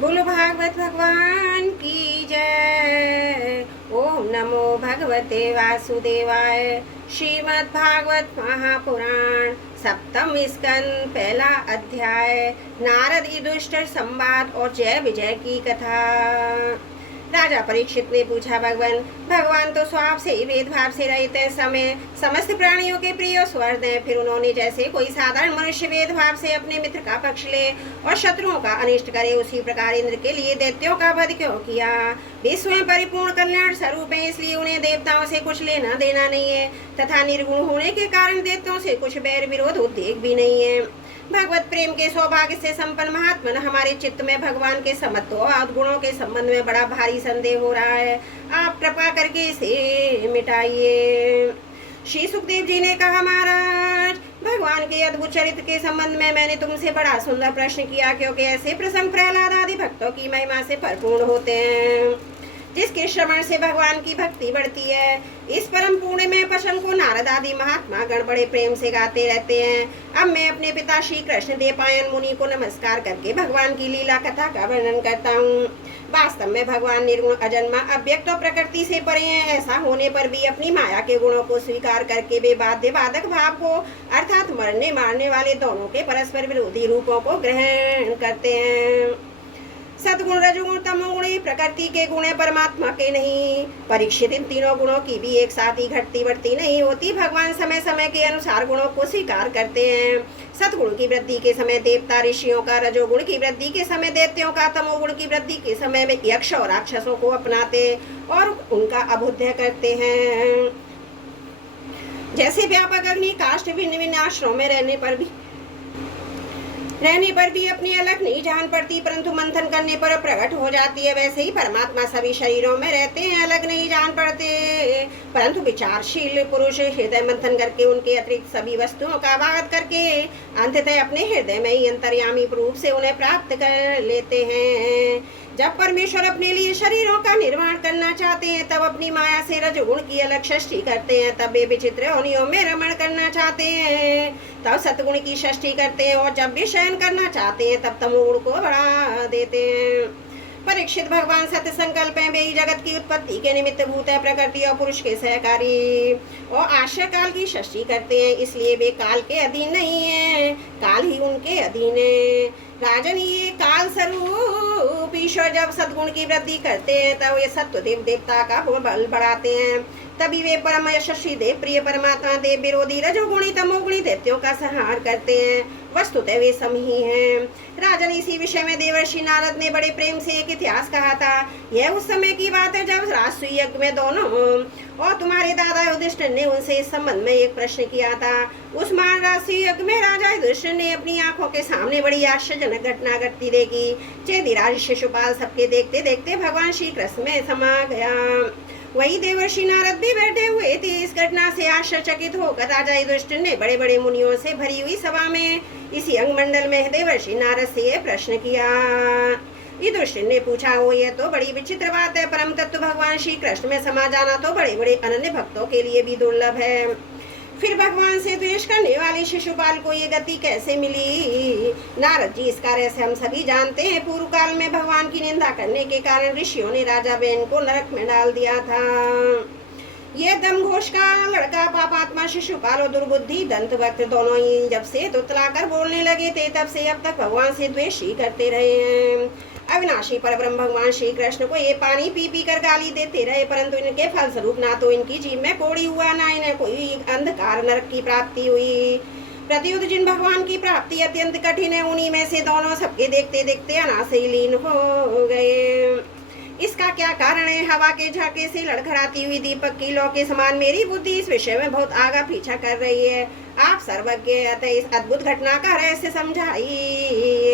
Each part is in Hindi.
बोलो भागवत भगवान की जय। ओम नमो भगवते वासुदेवाय। श्रीमद् भागवत महापुराण सप्तम स्कंद पहला अध्याय। नारद युधिष्ठिर संवाद और जय विजय की कथा। राजा परीक्षित ने पूछा, भगवान तो स्वभाव से ही भेदभाव से रहित हैं, समय समस्त प्राणियों के प्रिय स्वर्द हैं। फिर उन्होंने जैसे कोई साधारण मनुष्य भेदभाव से अपने मित्र का पक्ष ले और शत्रुओं का अनिष्ट करे, उसी प्रकार इंद्र के लिए दैत्यों का वध क्यों किया। वे स्वयं परिपूर्ण कल्याण स्वरूप है, इसलिए उन्हें देवताओं से कुछ लेना देना नहीं है, तथा निर्गुण होने के कारण दैत्यों से कुछ बैर विरोध उद्वेग भी नहीं है। भगवत प्रेम के सौभाग्य से संपन्न महात्मन हमारे चित्त में भगवान के समत्व और गुणों के संबंध में बड़ा भारी संदेह हो रहा है। आप कृपा करके इसे मिटाइए। श्री सुखदेव जी ने कहा, महाराज, भगवान के अद्भुत चरित्र के संबंध में मैंने तुमसे बड़ा सुंदर प्रश्न किया, क्योंकि ऐसे प्रसंग प्रहलाद आदि भक्तों की महिमा से भरपूर होते हैं, जिसके श्रवण से भगवान की भक्ति बढ़ती है। इस परम पुण्य में प्रसंग को नारद आदि महात्मा गण बड़े प्रेम से गाते रहते हैं। अब मैं अपने पिता श्री कृष्ण देवपायन मुनि को नमस्कार करके भगवान की लीला कथा का वर्णन करता हूँ। वास्तव में भगवान निर्गुण अजन्मा अव्यक्त और प्रकृति से परे हैं। ऐसा होने पर भी अपनी माया के गुणों को स्वीकार करके वे बाध्य बाधक भाव को अर्थात मरने मारने वाले दोनों के परस्पर विरोधी रूपों को ग्रहण करते हैं। सदगुण, रजगुण, तमोगुण प्रकृति के गुण परमात्मा के नहीं। परीक्षित इन तीनों गुणों की भी एक साथ ही घटती बढ़ती नहीं होती। भगवान समय समय के अनुसार गुणों को स्वीकार करते हैं। सदगुण की वृद्धि के समय देवता ऋषियों का, रजोगुण की वृद्धि के समय दैत्यों का, तमोगुण की वृद्धि के समय में यक्ष और राक्षसों को अपनाते और उनका अभुद्य करते हैं। जैसे व्यापक अग्नि काष्ठ भिन्न भिन्न आश्रमों में रहने पर भी अपनी अलग नहीं जान पड़ती, परंतु मंथन करने पर प्रकट हो जाती है, वैसे ही परमात्मा सभी शरीरों में रहते हैं, अलग नहीं जान पड़ते। परंतु विचारशील पुरुष हृदय मंथन करके उनके अतिरिक्त सभी वस्तुओं का अवगत करके अंततः अपने हृदय में ही अंतर्यामी रूप से उन्हें प्राप्त कर लेते हैं। जब परमेश्वर अपने लिए शरीरों का निर्माण करना चाहते हैं, तब अपनी माया से रजगुण की अलग सृष्टि करते हैं। तब वे विचित्र योनियों में रमण करना चाहते हैं, तब सतगुण की सृष्टि करते हैं, और जब वे शयन करना चाहते हैं तब तमोगुण को बढ़ा देते हैं। परीक्षित, भगवान सत्य संकल्प है, वे ही जगत की उत्पत्ति के निमित्त भूत है, प्रकृति और पुरुष के सहकारी और आश्रय काल की सृष्टि करते हैं, इसलिए वे काल के अधीन नहीं है, काल ही उनके अधीन है। राजन, ये काल स्वरूप ईश्वर जब सद्गुण की वृद्धि करते हैं तब ये सत्व देव देवता का बल बढ़ाते हैं, तभी वे परम यशस्वी देव प्रिय परमात्मा देव विरोधी रजोगुणी तमोगुणी दैत्यों का संहार करते हैं। वस्तुतः वे सम ही हैं। राजन, इसी विषय में देवर्षि नारद ने बड़े प्रेम से एक इतिहास कहा था। यह उस समय की बात है जब राजसूय यज्ञ में दोनों और तुम्हारे दादा युधिष्ठिर ने उनसे इस संबंध में एक प्रश्न किया था। उस महान राजसूय यज्ञ में राजा युधिष्ठिर ने अपनी आंखों के सामने बड़ी आश्चर्यजनक घटना घटती देखी। चेदिराज शिशुपाल सबके देखते देखते भगवान श्री कृष्ण में समा गया। वही देवर्षि नारद भी बैठे हुए थे। इस घटना से आश्चर्यचकित होकर राजा युधिष्ठिर ने बड़े बड़े मुनियों से भरी हुई सभा में इसी अंगमंडल में देवर्षि नारद से यह प्रश्न किया। युधिष्ठिर ने पूछा, ओ यह तो बड़ी विचित्र बात है। परम तत्व भगवान श्री कृष्ण में समा जाना तो बड़े बड़े अनन्य भक्तों के लिए भी दुर्लभ है, फिर भगवान से द्वेष करने वाले शिशुपाल को ये गति कैसे मिली। नारद जी, इसका रहस्य हम सभी जानते हैं। पूर्व काल में भगवान की निंदा करने के कारण ऋषियों ने राजा बेन को नरक में डाल दिया था। ये दमघोष का लड़का पापात्मा शिशुपाल और दुर्बुद्धि दंत वक्त दोनों ही जब से तुतलाकर बोलने लगे थे, तब से अब तक भगवान से द्वेष ही करते रहे हैं। अविनाशी परब्रह्म भगवान श्री कृष्ण को ये पानी पी पी कर गाली देते रहे, परंतु इनके फलस्वरूप ना तो इनकी जीभ में कोड़ी हुआ, ना इन्हें कोई अंधकार नरक की प्राप्ति हुई। प्रत्युत जिन भगवान की प्राप्ति अत्यंत कठिन है, उन्हीं में से दोनों सबके देखते देखते अनाथ ही लीन हो गए। इसका क्या कारण है। हवा के झाके से लड़खड़ाती हुई दीपक की लौ के समान मेरी बुद्धि इस विषय में बहुत आगा पीछा कर रही है। आप सर्वज्ञ, अतः इस अद्भुत घटना का रहस्य समझाइए।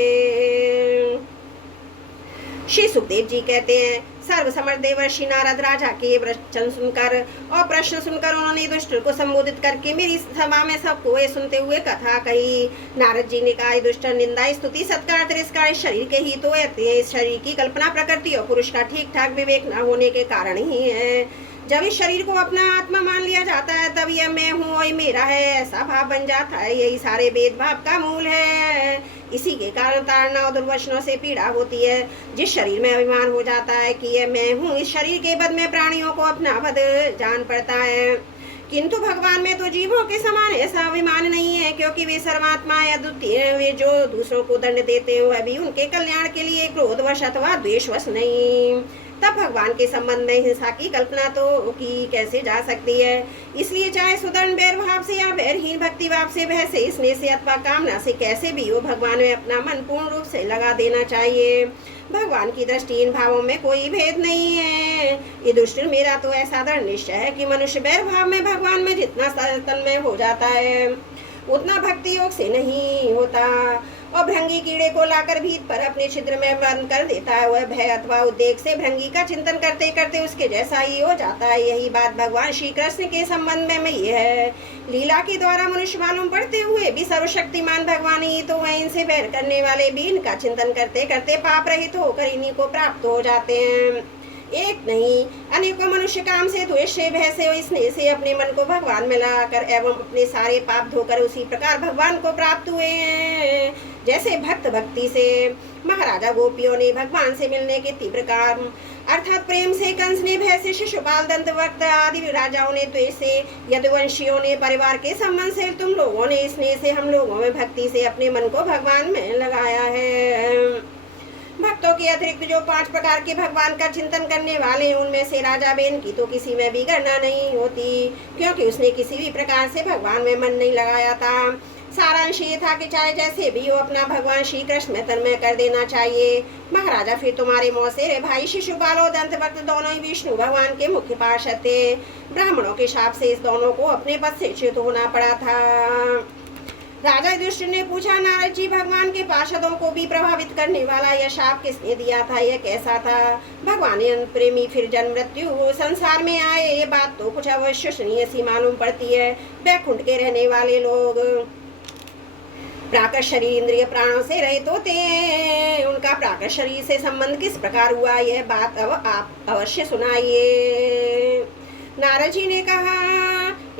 श्री सुखदेव जी कहते हैं, सर्वसमर्थ देवर्षि नारद राजा के प्रश्न सुनकर उन्होंने युधिष्ठिर को संबोधित करके मेरी सभा में सबको ये सुनते हुए कथा कही। नारद जी ने कहा, युधिष्ठिर, निंदा स्तुति सत्कार तिरस्कार शरीर के ही तो इस शरीर की कल्पना प्रकृति और पुरुष का ठीक ठाक विवेक न होने के कारण ही है। जब इस शरीर को अपना आत्मा मान लिया जाता है तब यह मैं हूँ और मेरा है ऐसा भाव बन जाता है। यही सारे भेदभाव का मूल है। इसी के कारण ताड़ना और दुर्वचनों से पीड़ा होती है। जिस शरीर में अभिमान हो जाता है कि यह मैं हूँ, इस शरीर के बद में प्राणियों को अपना बद जान पड़ता है। किंतु भगवान में तो जीवों के समान ऐसा अभिमान नहीं है, क्योंकि वे सर्वात्मा या द्वितीय हैं। वे जो दूसरों को दंड देते हैं वह भी उनके कल्याण के लिए, क्रोधवश अथवा द्वेषवश नहीं। तब भगवान के संबंध में हिंसा की कल्पना तो की कैसे जा सकती है। इसलिए चाहे सुदृढ़ बैर भाव से या बैरहीन भक्ति भाव से, भय से, स्नेह से अथवा कामना से कैसे भी हो, भगवान में अपना मन पूर्ण रूप से लगा देना चाहिए। भगवान की दृष्टि इन भावों में कोई भेद नहीं है। ये दुष्ट मेरा तो ऐसा दृढ़ निश्चय है कि मनुष्य बैर भाव में भगवान में जितना तन्मय हो जाता है उतना भक्ति योग से नहीं होता। और भृंगी कीड़े को लाकर भीत पर अपने छिद्र में बंद कर देता है, वह भय अथवा उद्वेग से भृंगी का चिंतन करते करते उसके जैसा ही हो जाता है। यही बात भगवान श्री कृष्ण के संबंध में ये है। लीला के द्वारा मनुष्य मालूम पड़ते हुए भी सर्वशक्तिमान भगवान ही तो वह इनसे बैर करने वाले भी इनका चिंतन करते करते पाप रहित होकर इन्हीं को प्राप्त हो जाते हैं। एक नहीं अनेकों मनुष्य काम से, द्वेष से, भय से और स्नेह से अपने मन को भगवान में लगाकर एवं अपने सारे पाप धोकर उसी प्रकार भगवान को प्राप्त हुए हैं। जैसे भक्त भक्ति से महाराजा गोपियों ने भगवान से मिलने के तीव्र काम अर्थात प्रेम से, कंस ने भय से, शिशुपाल, दंतवक्त आदि राजाओं ने द्वेष से, यदुवंशियों ने परिवार के संबंध से, तुम लोगों ने स्नेह से, हम लोगों में भक्ति से अपने मन को भगवान में लगाया है। भक्तों के अतिरिक्त जो 5 प्रकार के भगवान का चिंतन करने वाले, उनमें से राजा बेन की तो किसी में भी गणना नहीं होती, क्योंकि उसने किसी भी प्रकार से भगवान में मन नहीं लगाया था। सारांश ये था कि चाहे जैसे भी हो अपना भगवान श्री कृष्ण में तन्मय कर देना चाहिए। महाराजा फिर तुम्हारे मौसेरे भाई शिशुपाल और दंतवक्त दोनों ही विष्णु भगवान के मुख्य पार्षद थे। ब्राह्मणों के शाप से इस दोनों को अपने पद से च्युत होना पड़ा था। राजा युधिष्ठिर ने पूछा, नारद जी, भगवान के पार्षदों को भी प्रभावित करने वाला यह शाप किसने दिया था? यह कैसा था? भगवान प्रेमी फिर जन्म मृत्यु संसार में आए, ये बात तो कुछ अविश्वसनीय सी मालूम पड़ती है। बैकुंठ के रहने वाले लोग प्राकृत शरीर इंद्रिय प्राणों से रहित होते हैं। उनका प्राकृत शरीर से संबंध किस प्रकार हुआ, यह बात अब आप अवश्य सुनाइए। नारद जी ने कहा,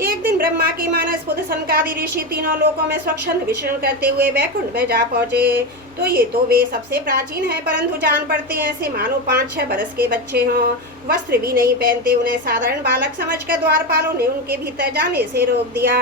एक दिन ब्रह्मा की मानस पुत्र सनकादि ऋषि तीनों लोकों में स्वच्छंद विचरण करते हुए बैकुंठ में जा पहुंचे। तो ये तो वे सबसे प्राचीन है, परंतु जान पड़ते हैं ऐसे मानो 5-6 बरस के बच्चे हों। वस्त्र भी नहीं पहनते, उन्हें साधारण बालक समझकर द्वारपालों ने उनके भीतर जाने से रोक दिया।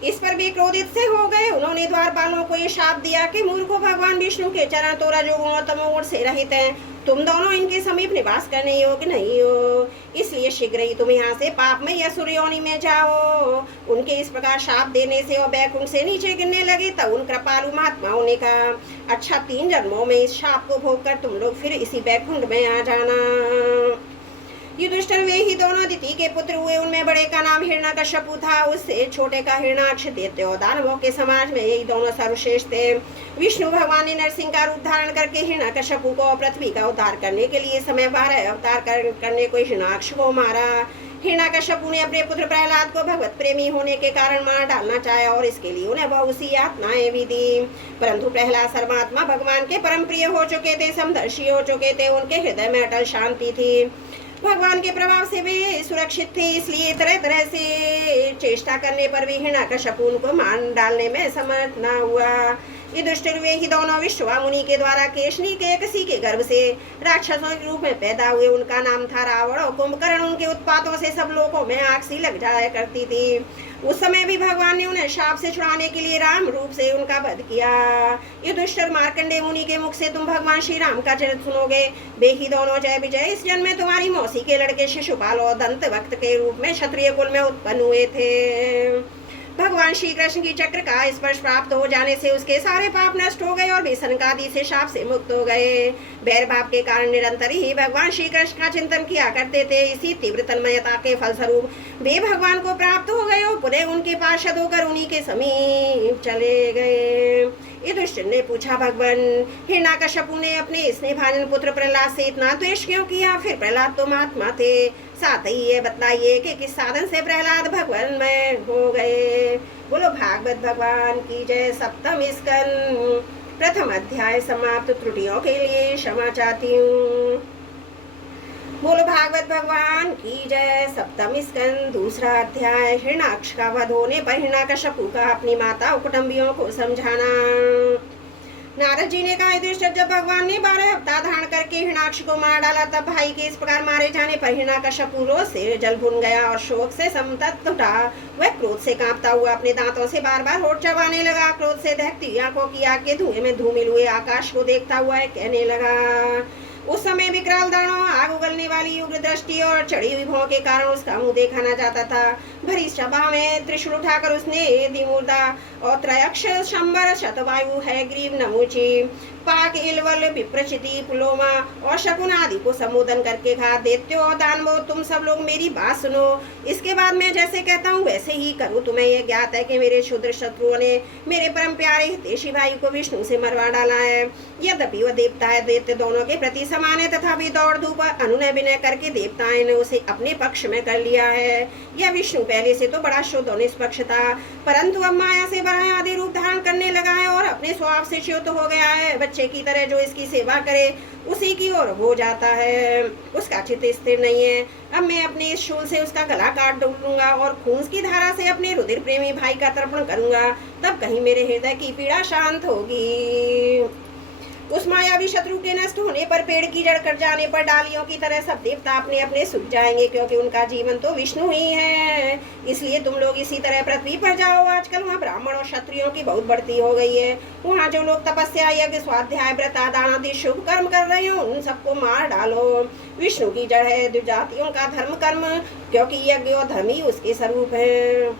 इस पर वे क्रोधित से हो गए। उन्होंने द्वारपालों को ये शाप दिया कि मूर्खों, भगवान विष्णु के चरण तो रजोगुण और तमोगुण से रहित हैं। तुम दोनों इनके समीप निवास करने योग्य नहीं हो, इसलिए शीघ्र ही तुम यहाँ से पाप में या सूर्योनि में जाओ। उनके इस प्रकार शाप देने से और बैकुंठ से नीचे गिरने लगे। तब उन कृपालु महात्माओं ने कहा, अच्छा 3 जन्मों में इस शाप को भोग कर तुम लोग फिर इसी बैकुंठ में आ जाना। युधिष्ठिर वे ही दोनों अदिति के पुत्र हुए। उनमें बड़े का नाम हिरण्यकश्यपु था, उससे छोटे का हिरण्याक्ष। दैत्य और दानवों के समाज में यही दोनों सर्वश्रेष्ठ थे। विष्णु भगवान ने नरसिंह का रूप धारण करके हिरण्यकश्यपु को पृथ्वी का उद्धार करने के लिए समय 12 अवतार करने को हिरण्याक्ष को मारा। हिरण्यकश्यपु ने अपने पुत्र प्रहलाद को भगवत प्रेमी होने के कारण मार डालना चाहा और इसके लिए उन्हें बहुत सी यातनाएं भी दी, परंतु प्रहलाद सर्वात्मा भगवान के परम प्रिय हो चुके थे, समदर्शी हो चुके थे। उनके हृदय में अटल शांति थी। भगवान के प्रभाव से वे सुरक्षित थे, इसलिए तरह तरह से चेष्टा करने पर भी हिरण्यकश्यपु उनको मार डालने में समर्थ न हुआ। युधिष्ठिर वे ही दोनों विश्वा मुनि के द्वारा केशनी के किसी के गर्भ से राक्षसों के रूप में पैदा हुए। उनका नाम था रावण और कुंभकर्ण। उनके उत्पातों से सब लोगों में आग सी लग जाया करती थी। उस समय भी भगवान ने उन्हें शाप से छुड़ाने के लिए राम रूप से उनका वध किया। युधिष्ठिर, मार्कंडेय मुनि के मुख से तुम भगवान श्री राम का चरित्र सुनोगे। वे ही दोनों जय विजय इस जन्म में तुम्हारी मौसी के लड़के शिशुपाल और दंतवक्त के रूप में क्षत्रिय कुल में उत्पन्न हुए थे। भगवान श्री कृष्ण की चक्र का स्पर्श प्राप्त हो जाने से उसके सारे पाप नष्ट हो गए और वे सनकादि से शाप से मुक्त हो गए। बैर भाव के कारण निरंतर ही भगवान श्री कृष्ण का चिंतन किया करते थे। इसी तीव्र तन्मयता के फलस्वरूप वे भगवान को प्राप्त हो गए और पुनः उनके पार्षद होकर उन्हीं के समीप चले गए। युधिष्ठिर ने पूछा, भगवान, हिरण्यकश्यपु ने अपने स्नेहभाजन पुत्र प्रहलाद से इतना द्वेष क्यों किया? फिर प्रहलाद तो महात्मा थे। साथ ही ये बताइए कि किस साधन से प्रहलाद भगवान में हो गए। बोलो भागवत भगवान की जय। 7वां स्कंद 1म अध्याय समाप्त। त्रुटियों के लिए क्षमा चाहती हूँ। बोलो भागवत भगवान की जय। सप्तम स्कंद दूसरा अध्याय। हिरणाक्ष का वध होने पर हिरण्यकश्यपु का अपनी माता और कुटुंबियों को समझाना। नारद जी ने कहा, युधिष्ठिर, जब भगवान ने 12 अवतार धारण करके हिरणाक्ष को मार डाला तब भाई के इस प्रकार मारे जाने पर हिरण्यकश्यपु रोष से जल भुन गया और शोक से संतप्त उठा। वह क्रोध से कांपता हुआ अपने दांतों से बार बार होठ चबाने लगा। क्रोध से दहकती आंखों की आग के धुएं में धूमिल हुए आकाश को देखता हुआ कहने लगा। उस समय विकराल दानों, आग उगलने वाली उग्र दृष्टि और चढ़ी हुई भौं के कारण उसका मुंह देखा न जाता था। भरी सभा में त्रिशूल उठाकर उसने दिमुर्दा और त्रयक्ष शंबर शतवायु है ग्रीव नमूची पाक इलवल विप्रचिति पुलोमा और शकुन आदि को संबोधन करके कहा, दैत्यो दानवो, तुम सब लोग मेरी बात सुनो। इसके बाद मैं जैसे कहता हूँ वैसे ही करूँ। तुम्हें यह ज्ञात है कि मेरे क्षुद्र शत्रुओं ने मेरे परम प्यारे हितैषी भाई को विष्णु से मरवा डाला है। यद्यपि वह देवता है, दैत्य दोनों के प्रति समान है, तथापि दौड़ धूप अनुनय विनय करके देवताओं ने उसे अपने पक्ष में कर लिया है। यह विष्णु पहले से तो बड़ा शुद्ध और निष्पक्ष था, परंतु अब माया से बड़ा आदि रूप धारण करने लगा है और अपने स्वभाव से च्युत हो गया है। बच्चे की तरह जो इसकी सेवा करे उसी की ओर हो जाता है। उसका चित्त स्थिर नहीं है। अब मैं अपने इस शूल से उसका गला काट डालूंगा और खून की धारा से अपने रुधिर प्रेमी भाई का तर्पण करूंगा, तब कहीं मेरे हृदय की पीड़ा शांत होगी। उस मायावी शत्रु के नष्ट होने पर पेड़ की जड़ कट जाने पर डालियों की तरह सब देवता अपने अपने सूख जाएंगे, क्योंकि उनका जीवन तो विष्णु ही है। इसलिए तुम लोग इसी तरह पृथ्वी पर जाओ। आजकल वहाँ ब्राह्मण और क्षत्रियों की बहुत बढ़ती हो गई है। वहाँ जो लोग तपस्या, यज्ञ, स्वाध्याय, व्रत, दान आदि शुभ कर्म कर रहे हो उन सबको मार डालो। विष्णु की जड़ है द्विजातियों का धर्म कर्म, क्योंकि यज्ञ और धर्म ही उसके स्वरूप है।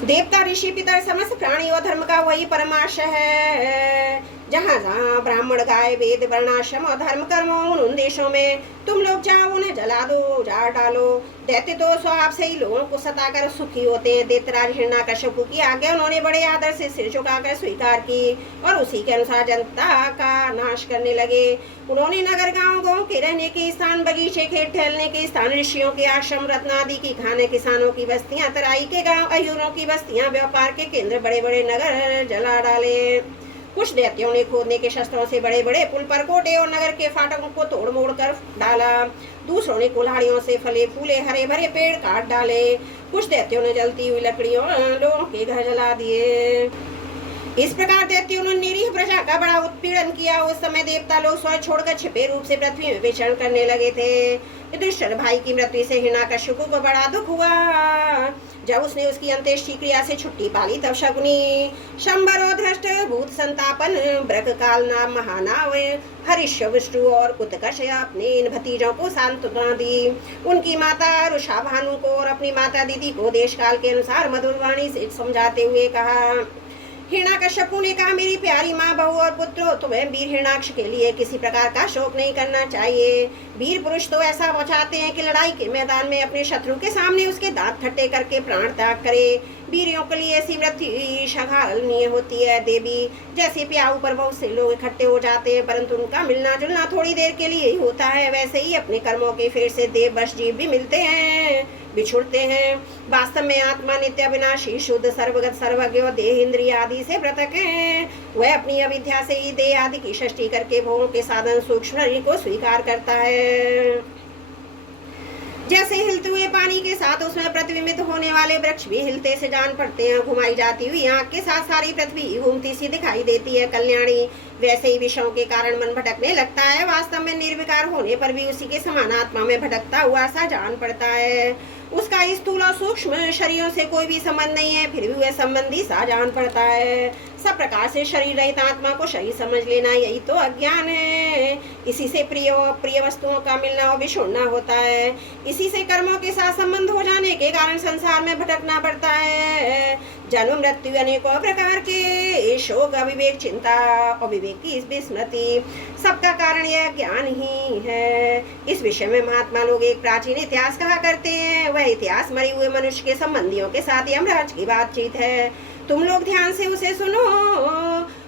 देवता, ऋषि, पितर, समस्त प्राणी और धर्म का वही परमाशय है। जहाँ जहाँ ब्राह्मण, गाय, वेद, वर्णाश्रम और धर्म कर्म उन देशों में तुम लोग जाओ, उन्हें जला दो, उजाड़ डालो। दैत्य तो स्वभाव से ही लोगों को सताकर सुखी होते हैं। दैत्यराज हिरण्यकश्यपु की आज्ञा उन्होंने बड़े आदर से सिर झुकाकर स्वीकार की और उसी के अनुसार जनता का नाश करने लगे। उन्होंने नगर, गाँव के रहने के स्थान, बगीचे, खेत ठहरने के स्थान, ऋषियों के आश्रम, रत्न आदि की खाने, किसानों की बस्तियां, तराई के गाँव, अयूरों की बस्तियां, व्यापार के केंद्र, बड़े बड़े नगर जला डाले। कुछ दैत्यों ने खोदने के शस्त्रों से बड़े बड़े पुल, परकोटे और नगर के फाटकों को तोड़ मोड़ कर डाला। दूसरों ने कुल्हाड़ियों से फले फूले हरे भरे पेड़ काट डाले। कुछ दैत्यों ने जलती हुई लकड़ियों लोगों के घर जला दिए। इस प्रकार दैत्यों ने निरीह प्रजा का बड़ा उत्पीड़न किया। उस समय देवता लोग स्वर छोड़कर छिपे रूप से पृथ्वी में विचरण करने लगे थे। युधिष्ठिर भाई की मृत्यु से हिरण्यकश्यपु को बड़ा दुख हुआ। जब उसने उसकी अंत्येष्टि क्रिया से छुट्टी पाली तब शकुनी, शंबर और धृष्ट, भूत संतापन, ब्रक काल नाम महानाव, हरिष्य, विष्णु और उत्कर्ष अपने इन भतीजों को सांत्वना दी। उनकी माता रुषा भानु को और अपनी माता दीदी को देश काल के अनुसार मधुर वाणी से समझाते हुए कहा। हिरण्यकश्यपु ने कहा, मेरी प्यारी माँ, बहू और पुत्रो, तुम्हें वीर हिरणाक्ष के लिए किसी प्रकार का शोक नहीं करना चाहिए। वीर पुरुष तो ऐसा चाहते हैं कि लड़ाई के मैदान में अपने शत्रु के सामने उसके दांत ठट्टे करके प्राण त्याग करे। वीरों के लिए ऐसी मृत्यु सघालनीय होती है। देवी, जैसे प्याऊ पर बहुत से लोग इकट्ठे हो जाते हैं, परंतु उनका मिलना जुलना थोड़ी देर के लिए ही होता है, वैसे ही अपने कर्मों के फेर से देव वश जीव भी मिलते हैं, बिछुड़ते हैं। वास्तव में आत्मा नित्य अविनाशी, शुद्ध, सर्वगत, सर्वज्ञ, देह इंद्रिय आदि से पृथक है। वह अपनी अविद्या से ही देह आदि की सृष्टि करके भोगों के साधन सूक्ष्म शरीर को स्वीकार करता है। जैसे हिलते हुए पानी के साथ उसमें प्रतिबिंबित होने वाले वृक्ष भी हिलते से जान पड़ते हैं। घुमाई जाती हुई आंख के साथ सारी पृथ्वी घूमती सी दिखाई देती है। कल्याणी, वैसे ही विषयों के कारण मन भटकने लगता है। वास्तव में निर्विकार होने पर भी उसी के समान आत्मा में भटकता हुआ सा जान पड़ता है। उसका स्थूल और सूक्ष्म शरीरों से कोई भी संबंध नहीं है, फिर भी वह संबंधी सा जान पड़ता है। सब प्रकार से शरीर रहित आत्मा को शरीर समझ लेना, यही तो अज्ञान है। इसी से प्रिय और प्रिय वस्तुओं का मिलना और विछोड़ना होता है। इसी से कर्मों के साथ संबंध हो जाने के कारण संसार में भटकना पड़ता है। जन्म मृत्यु अनेकों प्रकार के, शोक, अविवेक, चिंता, अविवेक की विस्मृति, सबका कारण यह ज्ञान ही है। इस विषय में महात्मा लोग एक प्राचीन इतिहास कहा करते हैं। वह इतिहास मरे हुए मनुष्य के संबंधियों के साथ यमराज की बातचीत है। तुम लोग ध्यान से उसे सुनो।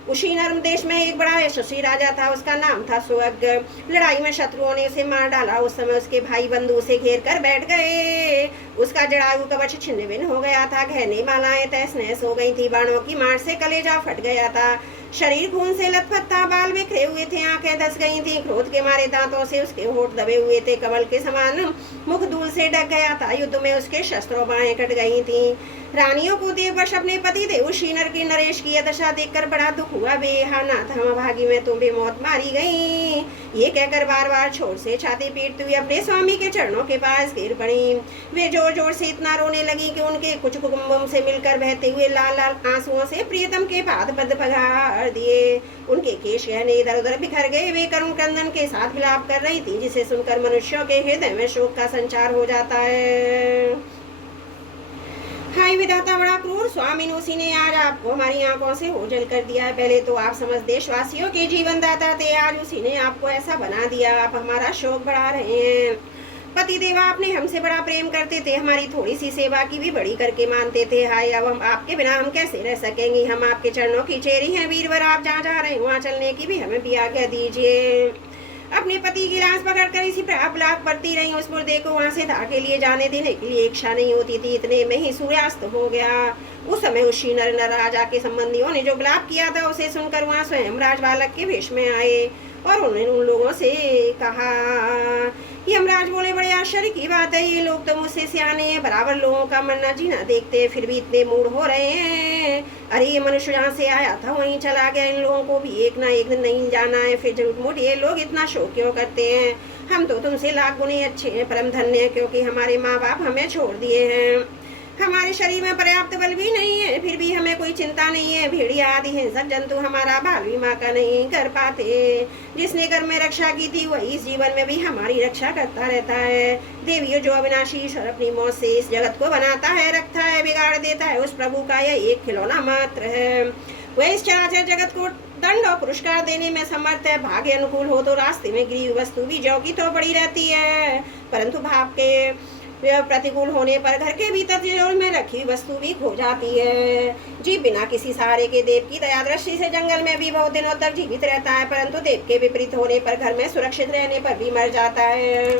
उसी नर्म देश में एक बड़ा यशस्वी राजा था, उसका नाम था सुअग। लड़ाई में शत्रुओं ने उसे मार डाला। उस समय उसके भाई बंधु उसे घेर कर बैठ गए। उसका जड़ायु कवच छिन्न भिन्न हो गया था, गहने मालाएं तहस नहस हो गई थी, बाणों की मार से कलेजा फट गया था। शरीर खून से लथपथ था, बाल बिखरे हुए थे, आंखें धस गई थी, क्रोध के मारे दांतों से उसके होठ दबे हुए थे, कमल के समान मुख धूल से ढक गया था, युद्ध में उसके शस्त्रों बाहें कट गई थी। रानियों को देववश अपने पति देव शीनर की नरेश की दशा देखकर बड़ा दुख हुआ। बेहा नाथ हम भागी में तुम भी मौत मारी गई, ये कहकर बार बार छोर से छाती पीटती हुई अपने स्वामी के चरणों के पास गिर पड़ी। वे जोर जोर से इतना रोने लगी कि उनके कुछ कुंभम से मिलकर बहते हुए लाल लाल आंसुओं से प्रियतम के पाद पद पगार दिए। उनके केश गहने इधर उधर बिखर गए। वे करुण क्रंदन के साथ विलाप कर रही थी, जिसे सुनकर मनुष्यों के हृदय में शोक का संचार हो जाता है। हाय विधाता, बड़ा क्रूर स्वामी उसी ने आज आपको हमारी आंखों से ओझल कर दिया है। पहले तो आप समस्त देशवासियों के जीवन दाता थे, आज उसी ने आपको ऐसा बना दिया। आप हमारा शोक बढ़ा रहे हैं। पति देवा, आपने हमसे बड़ा प्रेम करते थे, हमारी थोड़ी सी सेवा की भी बड़ी करके मानते थे। हाय, अब हम आपके बिना हम कैसे रह सकेंगे। हम आपके चरणों की चेरी हैं वीरवर, आप जहाँ जा रहे हैं वहाँ चलने की भी हमें भी आज्ञा दीजिए। अपने पति की लाश पकड़कर इसी प्रलाप करती रही। उस मुर्दे को वहां से धाके लिए जाने देने के लिए इच्छा नहीं होती थी। इतने में ही सूर्यास्त हो गया। उस समय उस शीनर राजा के संबंधियों ने जो विलाप किया था, उसे सुनकर वहां स्वयं राजबालक के वेश में आए और उन्होंने उन लोगों से कहा कि यमराज बोले, बड़े आश्चर्य की बात है, ये लोग तो मुझसे सियाने हैं, बराबर लोगों का मरना जीना देखते, फिर भी इतने मूड हो रहे हैं। अरे ये मनुष्य जहाँ से आया था वहीं चला गया। इन लोगों को भी एक ना एक दिन नहीं जाना है। फिर झूठ ये लोग इतना शोक क्यों करते हैं। हम तो तुमसे लाख गुने अच्छे हैं, परम धन्य हैं, क्योंकि हमारे माँ बाप हमें छोड़ दिए हैं। हमारे शरीर में पर्याप्त बल भी नहीं है, फिर भी हमें कोई चिंता नहीं है। भेड़िया आदि हिंसक जंतु हमारा भाल भी माँ का नहीं कर पाते। जिसने घर में रक्षा की थी वही इस जीवन में भी हमारी रक्षा करता रहता है। देवियों, जो अविनाशी ईश्वर अपनी मौत से इस जगत को बनाता है, रखता है, बिगाड़ देता है, उस प्रभु का यह एक खिलौना मात्र है। वह इस चराचर जगत को दंड और पुरस्कार देने में समर्थ है। भाग्य अनुकूल हो तो रास्ते में गिरी वस्तु भी ज्यों की तो पड़ी रहती है, परंतु भाव के प्रतिकूल होने पर घर के भीतर तिजोरी में रखी वस्तु भी खो जाती है। जीव बिना किसी सहारे के देव की दया दृष्टि से जंगल में भी बहुत दिनों तक जीवित रहता है, परंतु देव के विपरीत होने पर घर में सुरक्षित रहने पर भी मर जाता है।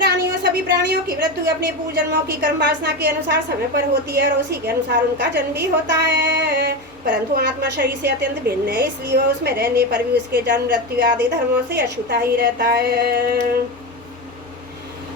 रानियों, सभी प्राणियों की मृत्यु अपने पूर्व जन्मों की कर्म वासना के अनुसार समय पर होती है और उसी के अनुसार उनका जन्म भी होता है, परंतु आत्मा शरीर से अत्यंत भिन्न है, इसलिए उसमें रहने पर भी उसके जन्म मृत्यु आदि धर्मों से अछूता ही रहता है।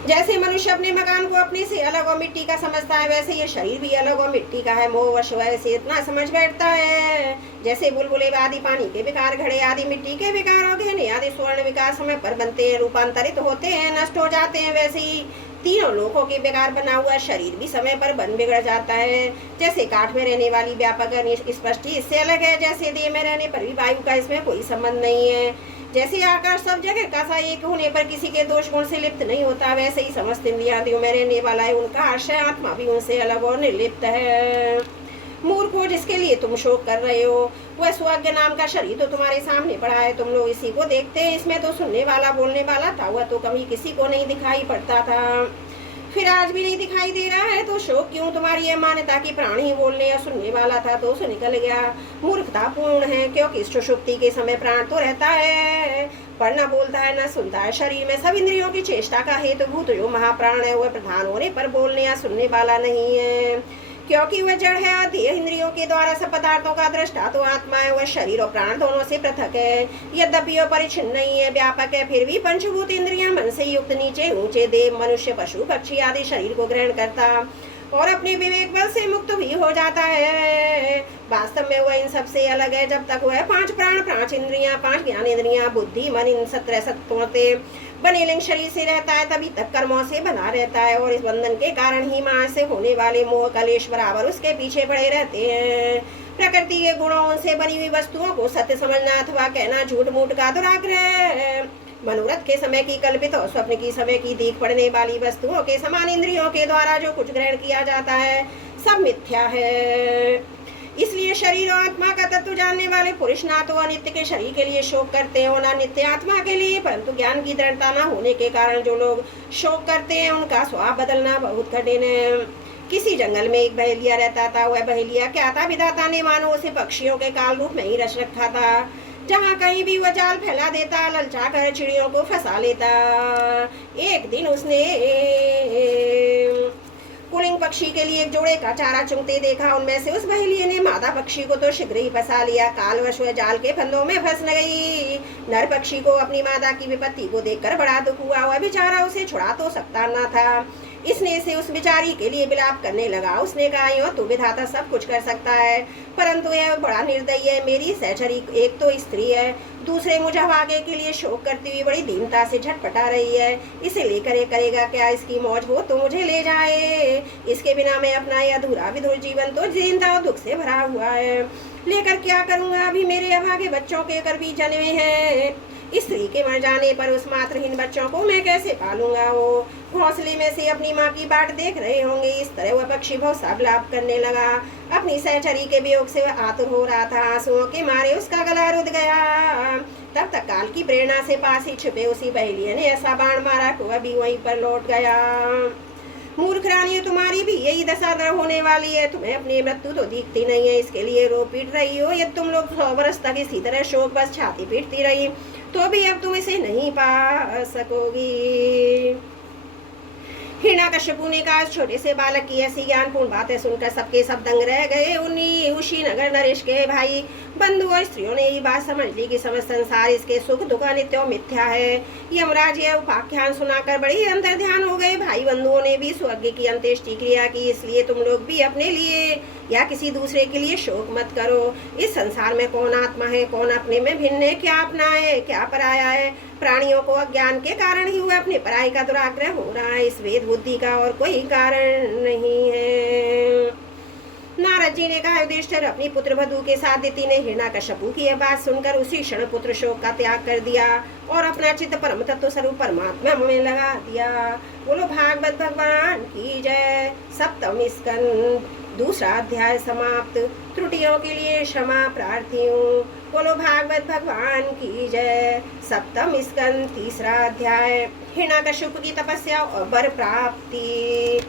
जैसे मनुष्य अपने मकान को अपने से अलग और मिट्टी का समझता है, वैसे ये शरीर भी अलग और मिट्टी का है। मोहवश वैसे इतना समझ बैठता है। जैसे बुलबुले आदि पानी के विकार, घड़े आदि मिट्टी के विकार और गहने आदि स्वर्ण विकार समय पर बनते हैं, रूपांतरित होते हैं, नष्ट हो जाते हैं, वैसे ही तीनों लोकों के बेकार बना हुआ शरीर भी समय पर बन बिगड़ जाता है। जैसे काठ में रहने वाली व्यापक स्पष्टि इससे अलग है, जैसे देह में रहने पर भी वायु का इसमें कोई संबंध नहीं है। जैसे आकाश सब जगह का सा एक होने पर किसी के दोष गुण से लिप्त नहीं होता, वैसे ही समस्त इंद्रियादियों में रहने वाला है, उनका आश्रय आत्मा भी उनसे अलग और निर्लिप्त है। मूर्खो, जिसके लिए तुम शोक कर रहे हो, वह स्वज्ञ नाम का शरीर तो तुम्हारे सामने पड़ा है। तुम लोग इसी को देखते हैं। इसमें तो सुनने वाला बोलने वाला था, वह तो कभी किसी को नहीं दिखाई पड़ता था, फिर आज भी नहीं दिखाई दे रहा है, तो शोक क्यों। तुम्हारी यह मान्यता कि प्राण ही बोलने या सुनने वाला था तो उसे निकल गया, मूर्खता पूर्ण है, क्योंकि सुषुप्ति के समय प्राण तो रहता है पर न बोलता है न सुनता है। शरीर में सब इंद्रियों की चेष्टा का हेतुभूत जो महाप्राण है, वह प्रधान होने पर बोलने या सुनने वाला नहीं है, क्योंकि वह जड़ है। देह इंद्रियों के द्वारा सब पदार्थों का दृष्टा तो आत्मा है, वह शरीर और प्राण दोनों से पृथक है। यद्यपि वह परिच्छिन्न नहीं है, व्यापक है, फिर भी पंचभूत इंद्रियां मन से युक्त नीचे ऊंचे देव, मनुष्य, पशु, पक्षी आदि शरीर को ग्रहण करता और अपने विवेक बल से मुक्त भी हो जाता है। वास्तव में वह इन सबसे अलग है। जब तक वह 5 प्राण, 5 इंद्रियां, 5 ज्ञानेंद्रियां, बुद्धि, मन, इन 17 सत्वों से बने लिंग शरीर से रहता है, तभी तक कर्मों से बना रहता है और इस बंधन के कारण ही माया से होने वाले मोह कलेश बराबर उसके पीछे पड़े रहते हैं। प्रकृति के गुणों से बनी हुई वस्तुओं को सत्य समझना अथवा कहना झूठ मूठ का दुराग्रह। मनोरथ के समय की कल्पित और स्वप्न की समय की देख पड़ने वाली वस्तुओं के समान इंद्रियों के द्वारा जो कुछ ग्रहण किया जाता है सब मिथ्या है। इसलिए शरीर और आत्मा का तत्व जानने वाले पुरुष ना तो अनित्य के शरीर के लिए शोक करते हैं और ना नित्य आत्मा के लिए, परंतु ज्ञान की दृढ़ता न होने के कारण जो लोग शोक करते हैं उनका स्वभाव बदलना बहुत कठिन है। किसी जंगल में एक बहेलिया रहता था। वह बहेलिया क्या था, विधाता ने मानो उसे पक्षियों के काल रूप में ही रच रखा था। जहाँ कहीं भी वह जाल फैला देता, ललचा कर चिड़ियों को फंसा लेता। एक दिन उसने कुलिंग पक्षी के लिए एक जोड़े का चारा चुनते देखा। उनमें से उस बहेलिये ने मादा पक्षी को तो शीघ्र ही फंसा लिया। कालवश वह जाल के फंदों में फंस गई। नर पक्षी को अपनी मादा की विपत्ति को देखकर बड़ा दुख हुआ। वह बेचारा उसे छुड़ा तो सकता न था, इसने से उस बेचारी के लिए विलाप करने लगा। उसने कहा, यूं तो विधाता सब कुछ कर सकता है, परंतु यह बड़ा निर्दयी है। मेरी सहचरी एक तो स्त्री है, दूसरे मुझे आगे के लिए शोक करती हुई बड़ी दीनता से झटपटा रही है। इसे लेकर ये करेगा क्या? इसकी मौज हो तो मुझे ले जाए, इसके बिना मैं अपना यह अधूरा विधुर जीवन तो जिंदा और दुख से भरा हुआ है। लेकर क्या करूँगा? अभी मेरे अभागे बच्चों के कर भी जन्मे हैं। स्त्री के मर जाने पर उस मातृहीन बच्चों को मैं कैसे पालूंगा? वो घोंसले में से अपनी माँ की बाट देख रहे होंगे। इस तरह वह पक्षी बहुत सा विलाप करने लगा। अपनी सहचरी के वियोग से वह आतुर हो रहा था। आंसुओं के मारे उसका गला रुध गया। तब तक काल की प्रेरणा से पास ही छुपे उसी बहेलिये ने ऐसा बाण मारा कि वह भी वहीं पर लौट गया। मूर्ख रानी, तुम्हारी भी यही दशा होने वाली है। तुम्हें अपनी मृत्यु तो दिखती नहीं है, इसके लिए रो पीट रही हो। यदि तुम लोग 100 वर्ष तक इसी तरह शोक बस छाती पीटती रही तो भी अब तुम इसे नहीं पा सकोगी। हिरण्यकश्यपु ने कहा, छोटे से बालक की ऐसी ज्ञानपूर्ण बातें सुनकर सबके सब दंग रह गए। उसी नगर नरेश के भाई बंधु और स्त्रियों ने ये बात समझ ली कि समस्त संसार इसके सुख दुख नित्य मिथ्या है। यमराज यह उपाख्यान सुनाकर बड़ी अंतर ध्यान हो गए। भाई बंधुओं ने भी स्वर्ग की अंत्येष्टि क्रिया की। इसलिए तुम लोग भी अपने लिए या किसी दूसरे के लिए शोक मत करो। इस संसार में कौन आत्मा है, कौन अपने में भिन्न है, क्या अपना है, क्या पराया है। प्राणियों को अज्ञान के कारण ही हुआ अपने पराई का दुराग्रह हो रहा है। इस वेद बुद्धि का और कोई कारण नहीं है। नारद जी ने कहा, युधिष्ठिर, अपनी पुत्र वधू के साथ दिति ने हिरण्यकश्यपु की यह बात सुनकर उसी क्षण पुत्र शोक का त्याग कर दिया और अपना चित्त परम तत्व स्वरूप परमात्मा में लगा दिया। बोलो भागवत भगवान की जय। सप्तम स्कंद दूसरा अध्याय समाप्त। त्रुटियों के लिए क्षमा प्रार्थी हूँ। बोलो भागवत भगवान की जय। सप्तम स्कंद तीसरा अध्याय। हिरण्यकश्यप की तपस्या और वर प्राप्ति।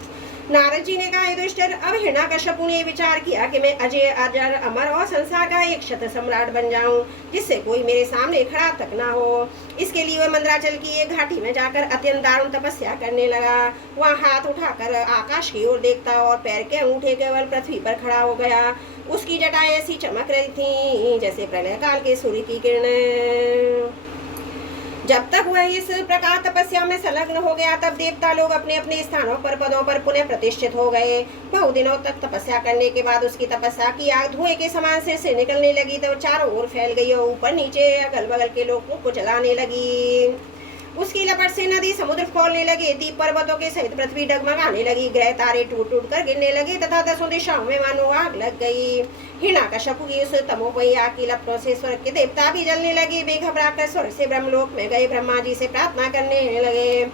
नारद जी ने कहा, युधिष्ठिर, अब हिरण्यकश्यपु ने विचार किया कि मैं अजय अजर अमर और संसार का एक क्षत्र सम्राट बन जाऊं, जिससे कोई मेरे सामने खड़ा तक ना हो। इसके लिए वह मंदराचल की एक घाटी में जाकर अत्यंत दारुण तपस्या करने लगा। वहाँ हाथ उठाकर आकाश की ओर देखता और पैर के अंगूठे केवल पृथ्वी पर खड़ा हो गया। उसकी जटाएं ऐसी चमक रही थी जैसे प्रलय काल के सूर्य की किरणें। जब तक वह इस प्रकार तपस्या में संलग्न हो गया, तब देवता लोग अपने अपने स्थानों पर पदों पर पुनः प्रतिष्ठित हो गए। बहुत दिनों तक तपस्या करने के बाद उसकी तपस्या की आग धुएं के समान सिर से निकलने लगी, तो चारों ओर फैल गई और ऊपर नीचे अगल बगल के लोगों को जलाने लगी। उसकी लपट से नदी समुद्र फौलने लगे, दीप पर्वतों के सहित पृथ्वी डगमगाने लगी, ग्रह तारे टूट टूट कर गिरने लगे तथा दसों दिशाओं में मानो आग लग गई। हिरण्यकश्यपु की उस तमोमयी आग की लपटों से स्वर्ग के देवता भी जलने लगे। वे घबराकर स्वर्ग से ब्रह्मलोक में गए, ब्रह्मा जी से प्रार्थना करने लगे,